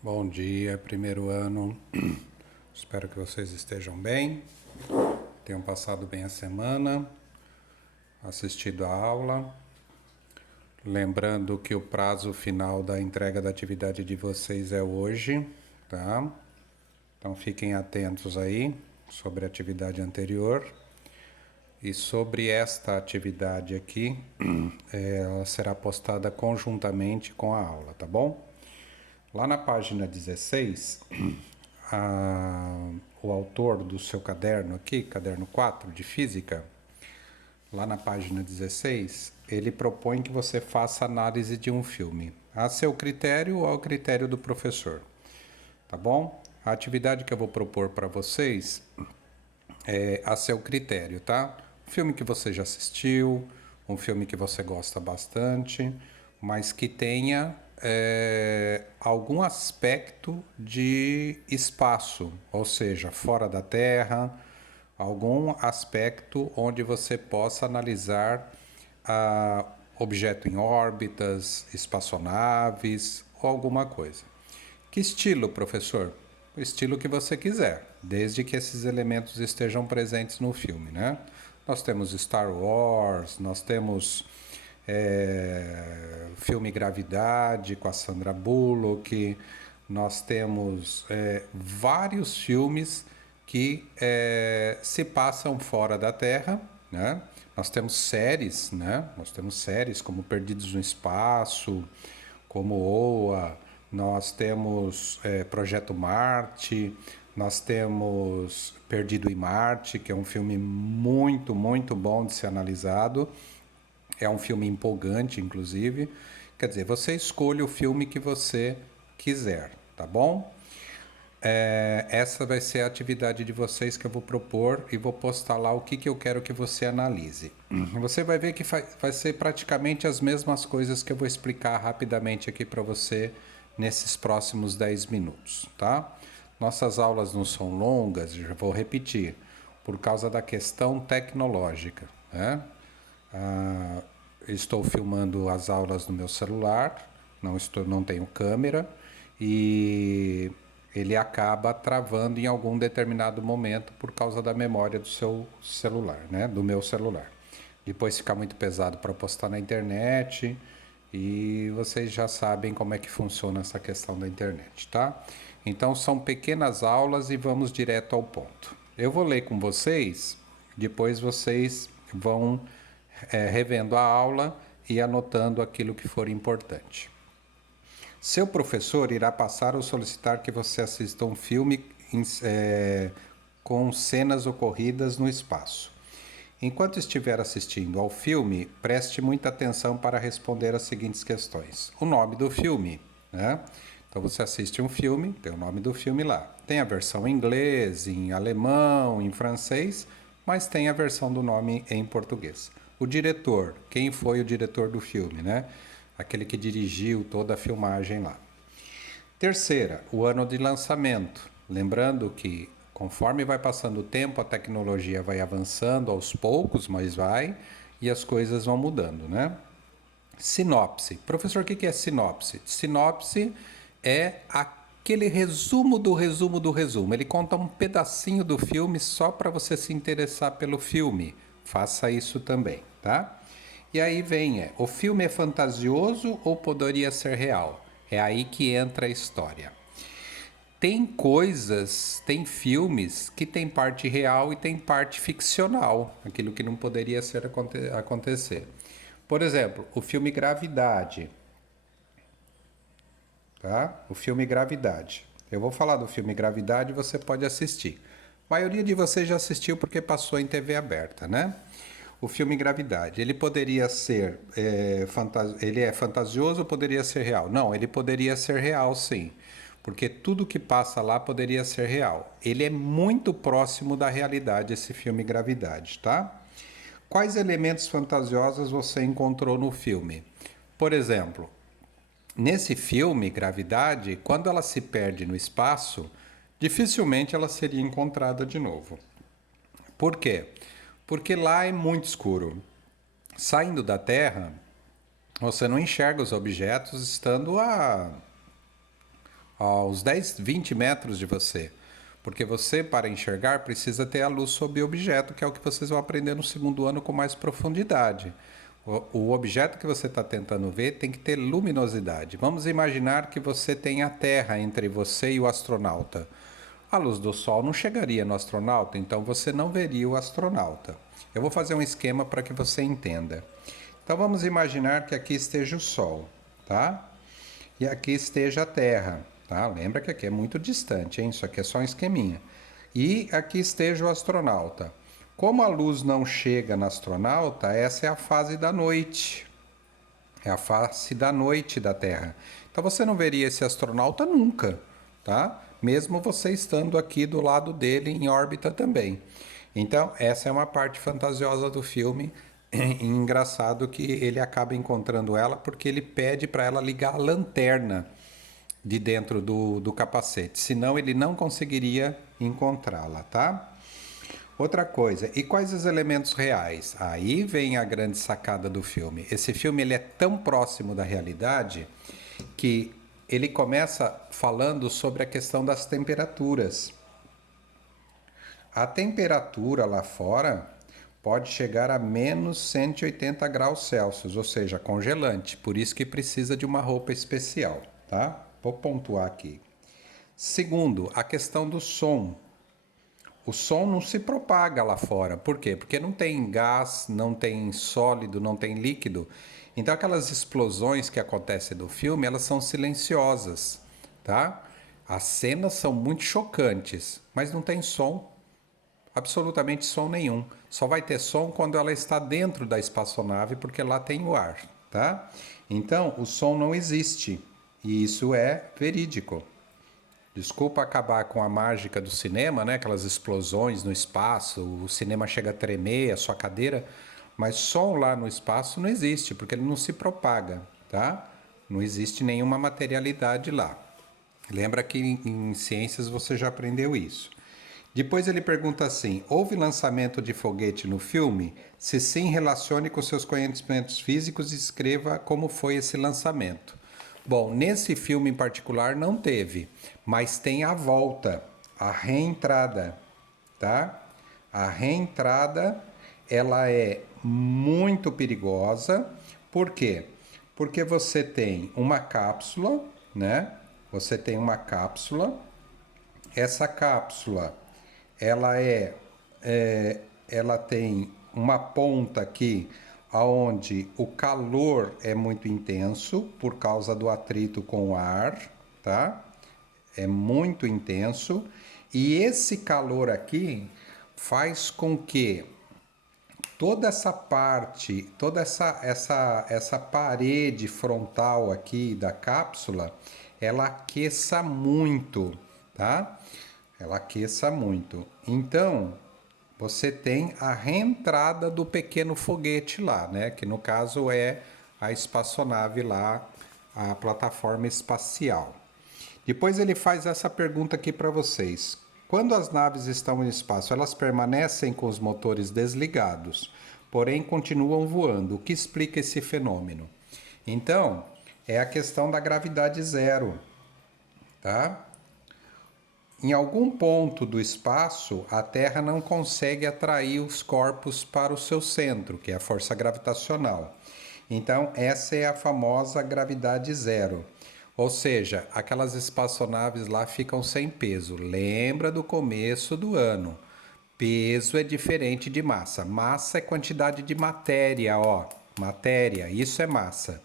Bom dia, primeiro ano. Espero que vocês estejam bem, tenham passado bem a semana, assistido a aula. Lembrando que o prazo final da entrega da atividade de vocês é hoje, tá? Então fiquem atentos aí sobre a atividade anterior. E sobre esta atividade aqui, ela será postada conjuntamente com a aula, tá bom? Lá na página 16, o autor do seu caderno aqui, caderno 4 de física, lá na página 16, ele propõe que você faça análise de um filme, a seu critério ou ao critério do professor, tá bom? A atividade que eu vou propor para vocês é a seu critério, tá? Um filme que você já assistiu, um filme que você gosta bastante, mas que tenha algum aspecto de espaço, ou seja, fora da Terra, algum aspecto onde você possa analisar objeto em órbitas, espaçonaves ou alguma coisa. Que estilo, professor? O estilo que você quiser, desde que esses elementos estejam presentes no filme, né? Nós temos Star Wars, nós temos filme Gravidade com a Sandra Bullock, nós temos vários filmes que se passam fora da Terra, né? Nós temos séries, né? Nós temos séries como Perdidos no Espaço, como OA, nós temos Projeto Marte, nós temos Perdido em Marte, que é um filme muito, muito bom de ser analisado. É um filme empolgante, inclusive. Quer dizer, você escolhe o filme que você quiser, tá bom? Essa vai ser a atividade de vocês que eu vou propor e vou postar lá o que eu quero que você analise. Você vai ver que vai ser praticamente as mesmas coisas que eu vou explicar rapidamente aqui para você nesses próximos 10 minutos, tá? Nossas aulas não são longas, já vou repetir, por causa da questão tecnológica, né? Estou filmando as aulas no meu celular, não tenho câmera e ele acaba travando em algum determinado momento por causa da memória do seu celular, né? Do meu celular. Depois fica muito pesado para postar na internet e vocês já sabem como é que funciona essa questão da internet, tá? Então são pequenas aulas e vamos direto ao ponto. Eu vou ler com vocês, depois vocês vão revendo a aula e anotando aquilo que for importante. Seu professor irá passar ou solicitar que você assista um filme com cenas ocorridas no espaço. Enquanto estiver assistindo ao filme, preste muita atenção para responder as seguintes questões. O nome do filme, né? Então você assiste um filme, tem o nome do filme lá. Tem a versão em inglês, em alemão, em francês, mas tem a versão do nome em português. O diretor, quem foi o diretor do filme, né? Aquele que dirigiu toda a filmagem lá. Terceira, o ano de lançamento. Lembrando que conforme vai passando o tempo, a tecnologia vai avançando aos poucos, mas vai, e as coisas vão mudando, né? Sinopse. Professor, o que é sinopse? Sinopse é aquele resumo do resumo do resumo. Ele conta um pedacinho do filme só para você se interessar pelo filme. Faça isso também, tá? E aí vem, o filme é fantasioso ou poderia ser real? É aí que entra a história. Tem coisas, tem filmes que tem parte real e tem parte ficcional, aquilo que não poderia acontecer. Por exemplo, o filme Gravidade, tá? O filme Gravidade. Eu vou falar do filme Gravidade e você pode assistir. A maioria de vocês já assistiu porque passou em TV aberta, né? O filme Gravidade, ele poderia ser ele é fantasioso ou poderia ser real? Não, ele poderia ser real, sim, porque tudo que passa lá poderia ser real. Ele é muito próximo da realidade, esse filme Gravidade, tá? Quais elementos fantasiosos você encontrou no filme? Por exemplo, nesse filme Gravidade, quando ela se perde no espaço, dificilmente ela seria encontrada de novo. Por quê? Porque lá é muito escuro. Saindo da Terra, você não enxerga os objetos estando aos 10, 20 metros de você. Porque você, para enxergar, precisa ter a luz sobre o objeto, que é o que vocês vão aprender no segundo ano com mais profundidade. O objeto que você está tentando ver tem que ter luminosidade. Vamos imaginar que você tem a Terra entre você e o astronauta. A luz do Sol não chegaria no astronauta, então você não veria o astronauta. Eu vou fazer um esquema para que você entenda. Então vamos imaginar que aqui esteja o Sol, tá? E aqui esteja a Terra, tá? Lembra que aqui é muito distante, hein? Isso aqui é só um esqueminha. E aqui esteja o astronauta. Como a luz não chega no astronauta, essa é a fase da noite. É a face da noite da Terra. Então você não veria esse astronauta nunca, tá? Mesmo você estando aqui do lado dele em órbita também. Então, essa é uma parte fantasiosa do filme. E engraçado que ele acaba encontrando ela porque ele pede para ela ligar a lanterna de dentro do capacete. Senão ele não conseguiria encontrá-la, tá? Outra coisa, e quais os elementos reais? Aí vem a grande sacada do filme. Esse filme ele é tão próximo da realidade que ele começa falando sobre a questão das temperaturas. A temperatura lá fora pode chegar a menos 180 graus Celsius, ou seja, congelante. Por isso que precisa de uma roupa especial, tá? Vou pontuar aqui. Segundo, a questão do som. O som não se propaga lá fora. Por quê? Porque não tem gás, não tem sólido, não tem líquido. Então aquelas explosões que acontecem no filme, elas são silenciosas, tá? As cenas são muito chocantes, mas não tem som, absolutamente som nenhum. Só vai ter som quando ela está dentro da espaçonave, porque lá tem o ar, tá? Então o som não existe e isso é verídico. Desculpa acabar com a mágica do cinema, né? Aquelas explosões no espaço, o cinema chega a tremer, a sua cadeira, mas som lá no espaço não existe, porque ele não se propaga, tá? Não existe nenhuma materialidade lá. Lembra que em ciências você já aprendeu isso. Depois ele pergunta assim: houve lançamento de foguete no filme? Se sim, relacione com seus conhecimentos físicos e escreva como foi esse lançamento. Bom, nesse filme em particular não teve, mas tem a volta, a reentrada, tá? A reentrada, ela é muito perigosa. Por quê? Porque você tem uma cápsula, né? Você tem uma cápsula. Essa cápsula, ela tem uma ponta aqui onde o calor é muito intenso por causa do atrito com o ar, tá? É muito intenso e esse calor aqui faz com que toda essa parte, toda essa parede frontal aqui da cápsula, ela aqueça muito, tá? Ela aqueça muito. Então, você tem a reentrada do pequeno foguete lá, né? Que no caso é a espaçonave lá, a plataforma espacial. Depois ele faz essa pergunta aqui para vocês. Quando as naves estão no espaço, elas permanecem com os motores desligados, porém continuam voando. O que explica esse fenômeno? Então, é a questão da gravidade zero, tá? Em algum ponto do espaço, a Terra não consegue atrair os corpos para o seu centro, que é a força gravitacional. Então, essa é a famosa gravidade zero. Ou seja, aquelas espaçonaves lá ficam sem peso. Lembra do começo do ano. Peso é diferente de massa. Massa é quantidade de matéria, ó. Matéria, isso é massa.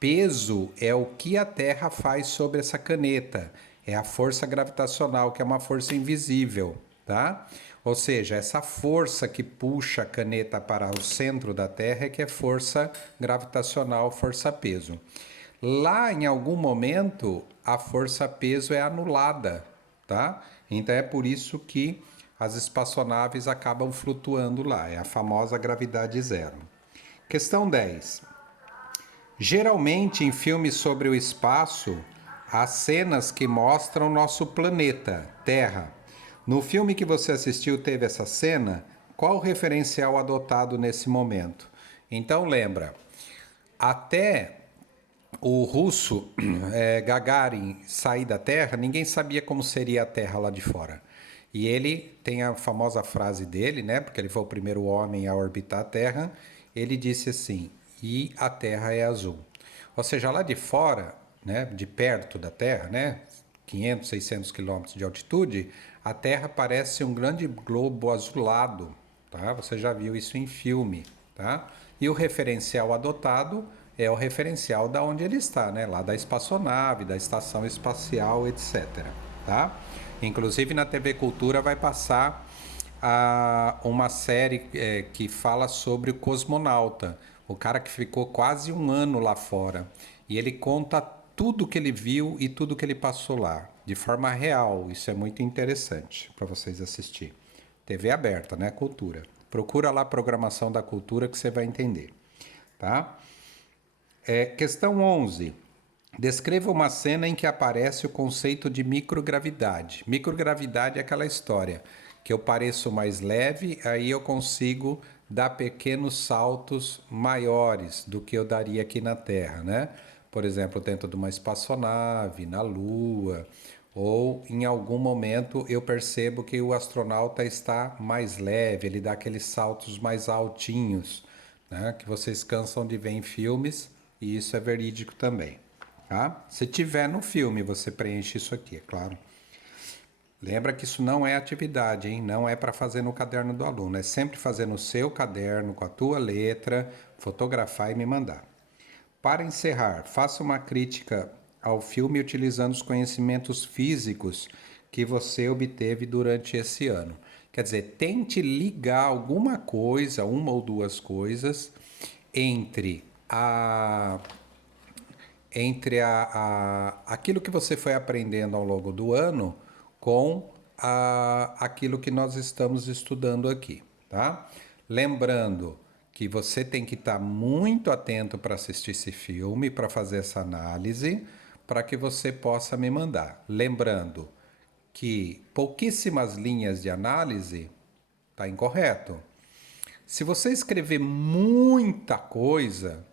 Peso é o que a Terra faz sobre essa caneta. É a força gravitacional, que é uma força invisível, tá? Ou seja, essa força que puxa a caneta para o centro da Terra é que é força gravitacional, força-peso. Lá, em algum momento, a força-peso é anulada, tá? Então é por isso que as espaçonaves acabam flutuando lá. É a famosa gravidade zero. Questão 10. Geralmente, em filmes sobre o espaço, há cenas que mostram nosso planeta, Terra. No filme que você assistiu teve essa cena? Qual o referencial adotado nesse momento? Então lembra, até o russo Gagarin sair da Terra, ninguém sabia como seria a Terra lá de fora. E ele tem a famosa frase dele, né? Porque ele foi o primeiro homem a orbitar a Terra. Ele disse assim: "E a Terra é azul." Ou seja, lá de fora, né, de perto da Terra, né, 500, 600 quilômetros de altitude, a Terra parece um grande globo azulado, tá? Você já viu isso em filme, tá? E o referencial adotado é o referencial da onde ele está, né? Lá da espaçonave, da estação espacial, etc, tá? Inclusive na TV Cultura vai passar uma série que fala sobre o cosmonauta, o cara que ficou quase um ano lá fora. E ele conta tudo que ele viu e tudo que ele passou lá, de forma real. Isso é muito interessante para vocês assistir. TV aberta, né? Cultura. Procura lá a programação da cultura que você vai entender, tá? Questão 11. Descreva uma cena em que aparece o conceito de microgravidade. Microgravidade é aquela história que eu pareço mais leve, aí eu consigo dar pequenos saltos maiores do que eu daria aqui na Terra, né? Por exemplo, dentro de uma espaçonave, na Lua, ou em algum momento eu percebo que o astronauta está mais leve, ele dá aqueles saltos mais altinhos, né? Que vocês cansam de ver em filmes, e isso é verídico também. Tá? Se tiver no filme, você preenche isso aqui, é claro. Lembra que isso não é atividade, hein? Não é para fazer no caderno do aluno. É sempre fazer no seu caderno, com a tua letra, fotografar e me mandar. Para encerrar, faça uma crítica ao filme utilizando os conhecimentos físicos que você obteve durante esse ano. Quer dizer, tente ligar alguma coisa, uma ou duas coisas, entre aquilo que você foi aprendendo ao longo do ano com aquilo que nós estamos estudando aqui, tá? Lembrando que você tem que estar muito atento para assistir esse filme, para fazer essa análise, para que você possa me mandar. Lembrando que pouquíssimas linhas de análise está incorreto. Se você escrever muita coisa,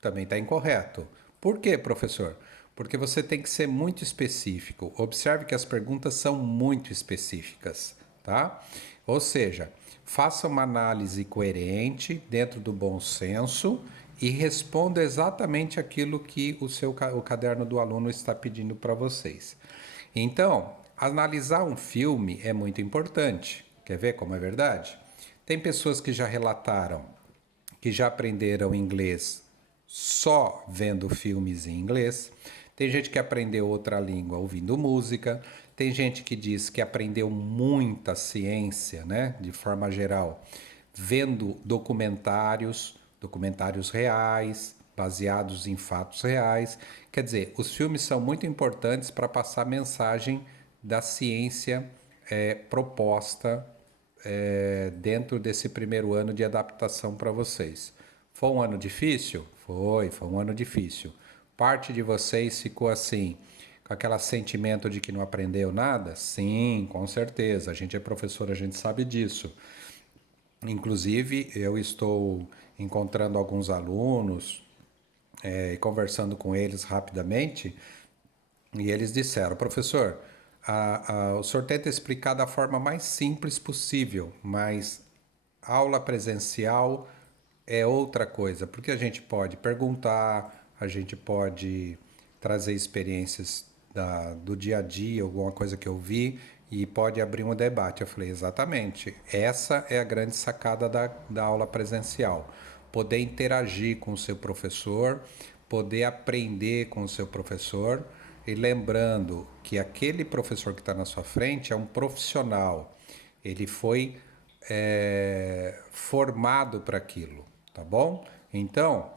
também está incorreto. Por quê, professor? Porque você tem que ser muito específico. Observe que as perguntas são muito específicas, tá? Ou seja, faça uma análise coerente, dentro do bom senso, e responda exatamente aquilo que o caderno do aluno está pedindo para vocês. Então, analisar um filme é muito importante. Quer ver como é verdade? Tem pessoas que já relataram que já aprenderam inglês só vendo filmes em inglês. Tem gente que aprendeu outra língua ouvindo música. Tem gente que diz que aprendeu muita ciência, né, de forma geral, vendo documentários reais, baseados em fatos reais. Quer dizer, os filmes são muito importantes para passar a mensagem da ciência proposta dentro desse primeiro ano de adaptação para vocês. Foi um ano difícil? Foi um ano difícil. Parte de vocês ficou assim, com aquele sentimento de que não aprendeu nada? Sim, com certeza. A gente é professor, a gente sabe disso. Inclusive, eu estou encontrando alguns alunos e conversando com eles rapidamente, e eles disseram, professor, o senhor tenta explicar da forma mais simples possível, mas aula presencial é outra coisa, porque a gente pode perguntar, a gente pode trazer experiências do dia a dia, alguma coisa que eu vi, e pode abrir um debate. Eu falei, exatamente, essa é a grande sacada da aula presencial. Poder interagir com o seu professor, poder aprender com o seu professor, e lembrando que aquele professor que está na sua frente é um profissional, ele foi formado para aquilo, tá bom? Então,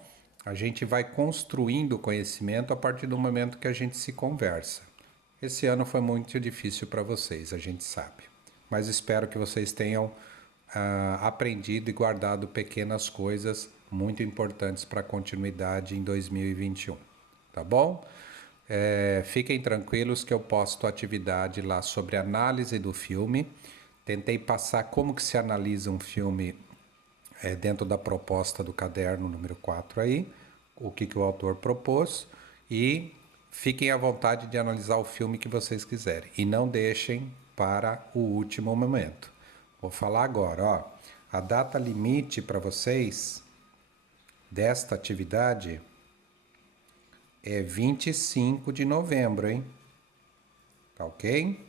a gente vai construindo conhecimento a partir do momento que a gente se conversa. Esse ano foi muito difícil para vocês, a gente sabe. Mas espero que vocês tenham aprendido e guardado pequenas coisas muito importantes para a continuidade em 2021. Tá bom? Fiquem tranquilos que eu posto atividade lá sobre análise do filme. Tentei passar como que se analisa um filme dentro da proposta do caderno número 4 aí, o que o autor propôs. E fiquem à vontade de analisar o filme que vocês quiserem. E não deixem para o último momento. Vou falar agora, ó. A data limite para vocês desta atividade é 25 de novembro, hein? Tá ok?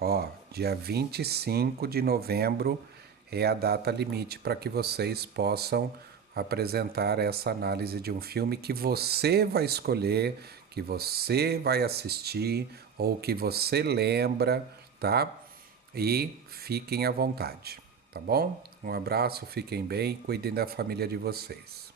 Ó, dia 25 de novembro é a data limite para que vocês possam apresentar essa análise de um filme que você vai escolher, que você vai assistir ou que você lembra, tá? E fiquem à vontade, tá bom? Um abraço, fiquem bem, cuidem da família de vocês.